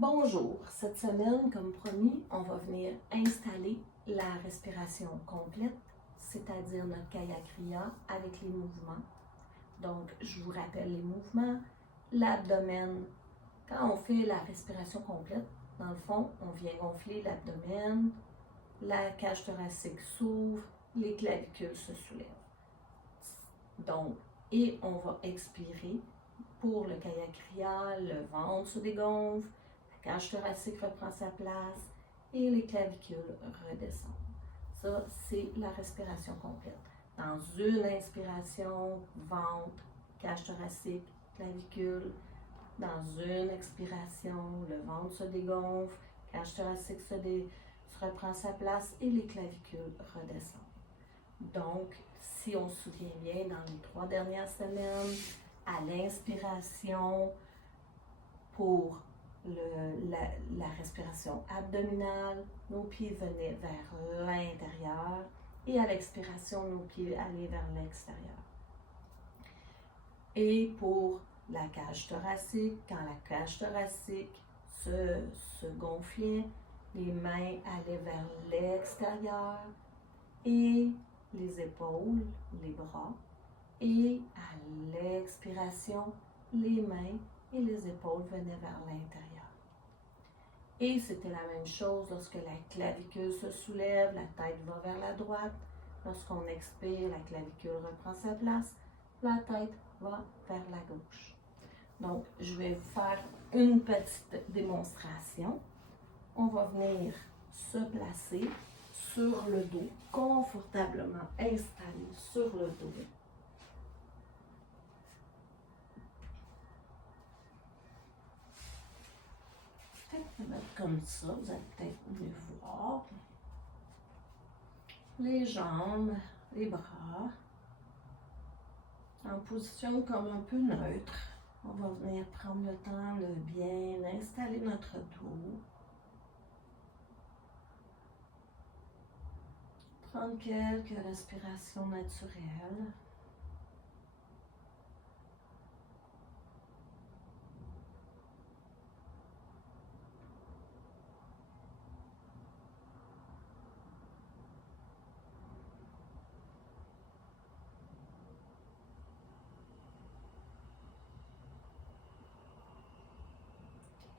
Bonjour, cette semaine, comme promis, on va venir installer la respiration complète, c'est-à-dire notre Kaya-Kriya avec les mouvements. Donc, je vous rappelle les mouvements. L'abdomen, quand on fait la respiration complète, dans le fond, on vient gonfler l'abdomen, la cage thoracique s'ouvre, les clavicules se soulèvent. Donc, et on va expirer. Pour le Kaya-Kriya, le ventre se dégonfle, la cage thoracique reprend sa place et les clavicules redescendent. Ça, c'est la respiration complète. Dans une inspiration, ventre, cage thoracique, clavicule. Dans une expiration, le ventre se dégonfle, cage thoracique se reprend sa place et les clavicules redescendent. Donc, si on se souvient bien, dans les 3 dernières semaines, à l'inspiration pour la respiration abdominale, nos pieds venaient vers l'intérieur et à l'expiration, nos pieds allaient vers l'extérieur. Et pour la cage thoracique, quand la cage thoracique se gonflait, les mains allaient vers l'extérieur et les épaules, les bras. Et à l'expiration, les mains et les épaules venaient vers l'intérieur. Et c'était la même chose lorsque la clavicule se soulève, la tête va vers la droite. Lorsqu'on expire, la clavicule reprend sa place, la tête va vers la gauche. Donc, je vais vous faire une petite démonstration. On va venir se placer sur le dos, confortablement installé sur le dos. Peut-être mettre comme ça, vous allez peut-être mieux voir. Les jambes, les bras, en position comme un peu neutre. On va venir prendre le temps de bien installer notre dos. Prendre quelques respirations naturelles.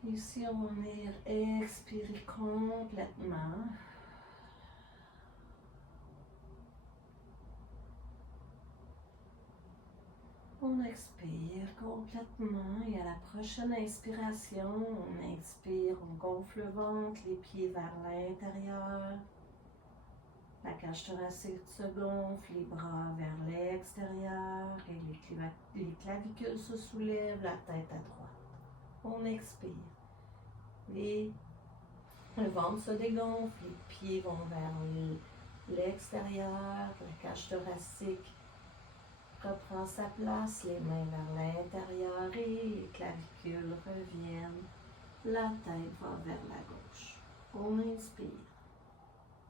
Ici, on va venir expirer complètement. On expire complètement et à la prochaine inspiration, on inspire, on gonfle le ventre, les pieds vers l'intérieur. La cage thoracique se gonfle, les bras vers l'extérieur et les clavicules se soulèvent, la tête à droite. On expire. Le ventre se dégonfle, les pieds vont vers l'extérieur, la cage thoracique reprend sa place, les mains vers l'intérieur et les clavicules reviennent. La tête va vers la gauche. On inspire.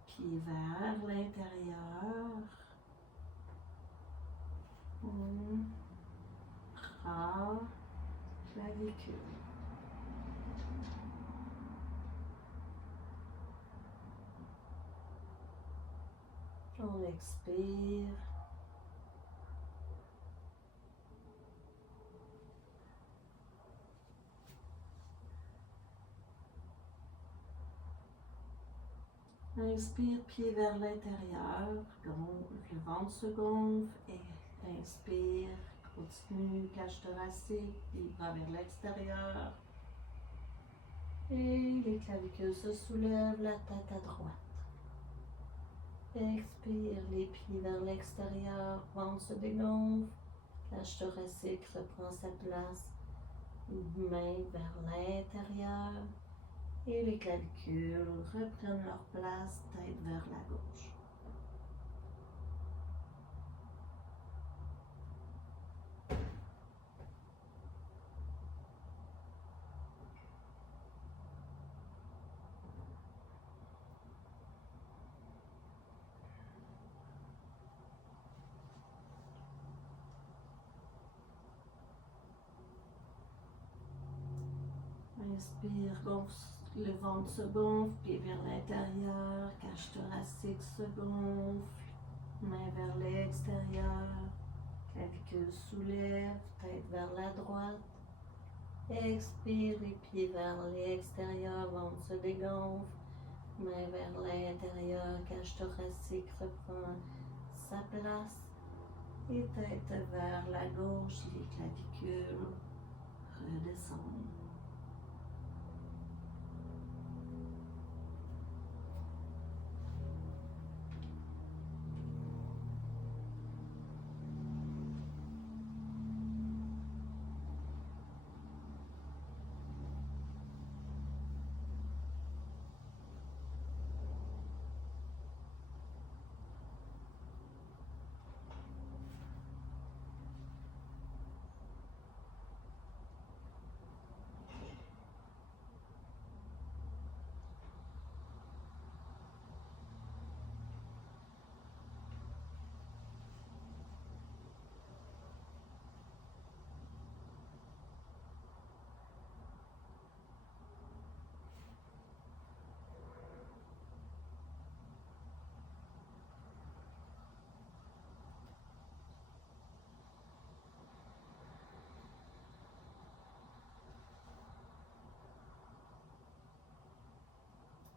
Pieds vers l'intérieur. Bras, clavicule. On expire. Inspire, pied vers l'intérieur, le ventre se gonfle et inspire, continue, cage thoracique, les bras vers l'extérieur. Et les clavicules se soulèvent, la tête à droite. Expire, les pieds vers l'extérieur, ventre se dégonfle, cage thoracique reprend sa place, mains vers l'intérieur. Et les clavicules reprennent leur place, tête vers la gauche. Inspire, le ventre se gonfle, pied vers l'intérieur, cage thoracique se gonfle, main vers l'extérieur, clavicule soulève, tête vers la droite. Expire, les pieds vers l'extérieur, ventre se dégonfle, main vers l'intérieur, cage thoracique reprend sa place. Et tête vers la gauche, les clavicules redescendent.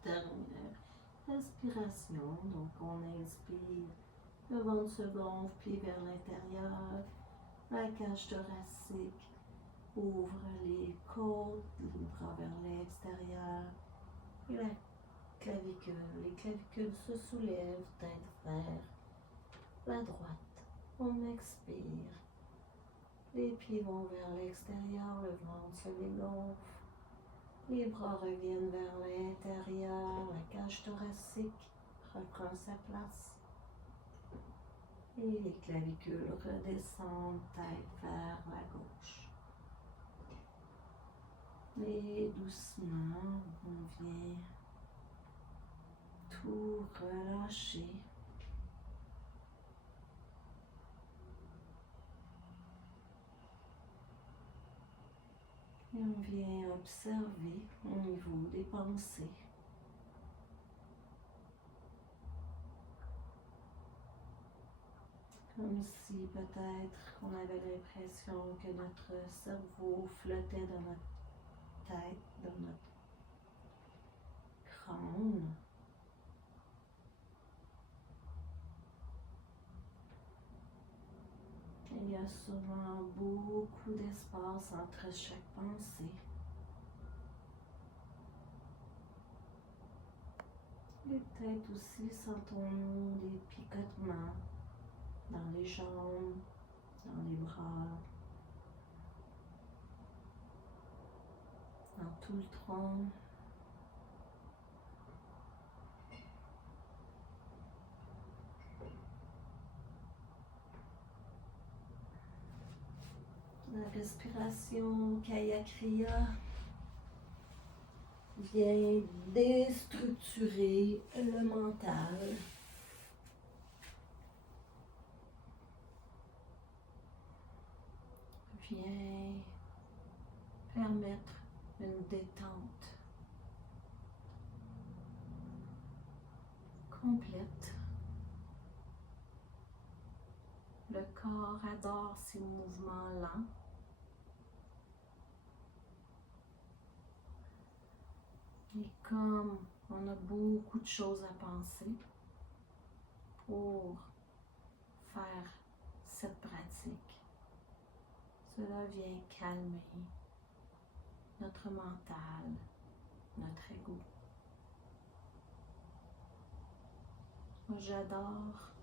Dernière respiration, donc on inspire, le ventre se gonfle, pied vers l'intérieur, la cage thoracique, ouvre les côtes, les bras vers l'extérieur, et la clavicule, les clavicules se soulèvent, tête vers la droite, on expire, les pieds vont vers l'extérieur, le ventre se dégonfle. Les bras reviennent vers l'intérieur, la cage thoracique reprend sa place. Et les clavicules redescendent, tête vers la gauche. Et doucement, on vient tout relâcher. Et on vient observer au niveau des pensées. Comme si peut-être on avait l'impression que notre cerveau flottait dans notre tête, dans notre crâne. Il y a souvent beaucoup d'espace entre chaque pensée. Et peut-être aussi sentons-nous des picotements dans les jambes, dans les bras, dans tout le tronc. La respiration Kaya Kriya vient déstructurer le mental. Vient permettre une détente complète. Le corps adore ces mouvements lents. Et comme on a beaucoup de choses à penser pour faire cette pratique, cela vient calmer notre mental, notre ego. J'adore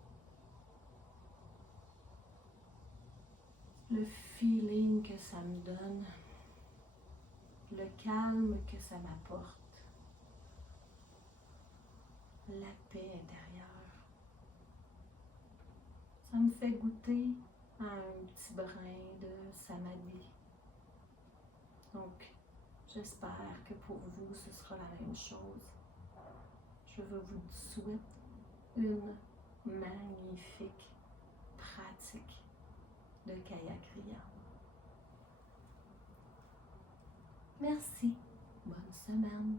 le feeling que ça me donne, le calme que ça m'apporte, la paix intérieure. Ça me fait goûter à un petit brin de samadhi. Donc, j'espère que pour vous, ce sera la même chose. Je vous souhaite une magnifique pratique de Kaya Kriya. Merci. bonne semaine.